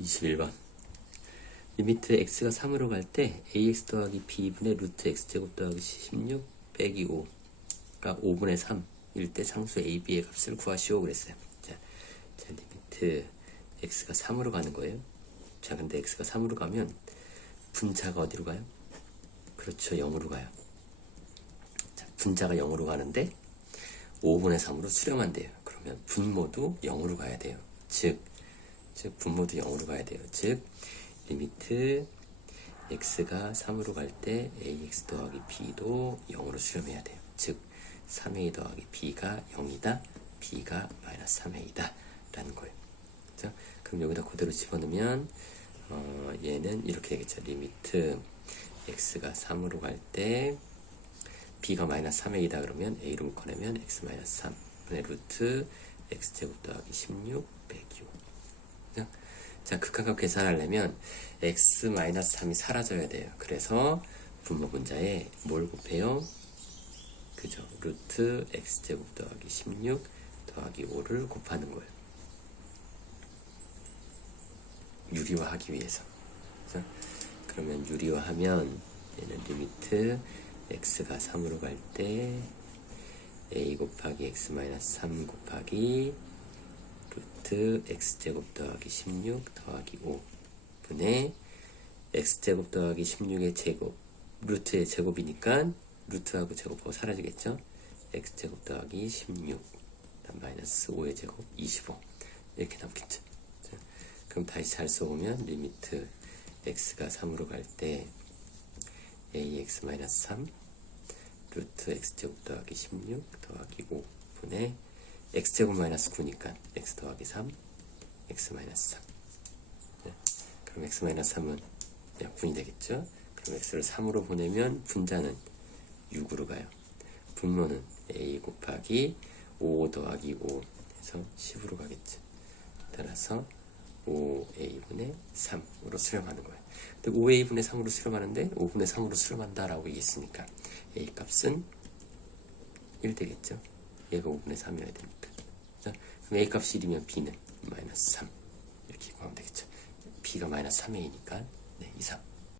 21번. 리미트 x가 3으로 갈 때 ax 더하기 b분의 루트 x제곱 더하기 16 빼기 5가 5분의 3일 때 상수 a, b의 값을 구하시오 그랬어요. 자, 자 리미트 x가 3으로 가는 거예요. 자 근데 x가 3으로 가면 분자가 어디로 가요? 그렇죠 0으로 가요. 자, 분자가 0으로 가는데 5분의 3으로 수렴한대요. 그러면 분모도 0으로 가야 돼요. 즉 즉 분모도 0으로 가야 돼요. 즉 리미트 x가 3으로 갈 때 ax 더하기 b도 0으로 수렴해야 돼요. 즉 3a 더하기 b가 0이다. b가 마이너스 3a다. 라는 거예요. 그죠? 그럼 여기다 그대로 집어넣으면 어, 얘는 이렇게 되겠죠. 리미트 x가 3으로 갈 때 b가 마이너스 3a이다 그러면 a로 묶어내면 x 마이너스 3분의 루트 x제곱 더하기 16 빼기 5 자, 극한값 계산하려면 x-3이 사라져야 돼요. 그래서 분모 분자에 뭘 곱해요? 그죠? 루트 x제곱 더하기 16 더하기 5를 곱하는 거예요. 유리화하기 위해서. 그죠? 그러면 유리화하면 얘는 리미트 x가 3으로 갈 때 a 곱하기 x-3 곱하기 루트 x제곱 더하기 16 더하기 5분의 x제곱 더하기 16의 제곱 루트의 제곱이니까 루트하고 제곱하고 사라지겠죠? X제곱 더하기 16 마이너스 5의 제곱 25 이렇게 자, 그럼 다시 잘 써보면 리미트 x가 3으로 갈 때 ax 마이너스 3 루트 x제곱 더하기 16 더하기 5분의 x제곱 마이너스 9니까 x 더하기 3 x 마이너스 3 네. 그럼 x 마이너스 3은 약분이 되겠죠? 그럼 x를 3으로 보내면 분자는 6으로 가요. 분모는 a 곱하기 5 더하기 5 해서 10으로 가겠죠. 따라서 5a분의 3으로 수렴하는 거예요. 근데 5a분의 3으로 수렴하는데 5분의 3으로 수렴한다 라고 얘기했으니까 a 값은 1 되겠죠 얘가 5분의 3이어야 되니까. 자, 그럼 A 값이 1이면 B는 마이너스 3. 이렇게 구하면 되겠죠. B가 마이너스 3A니까, 네, 2, 3.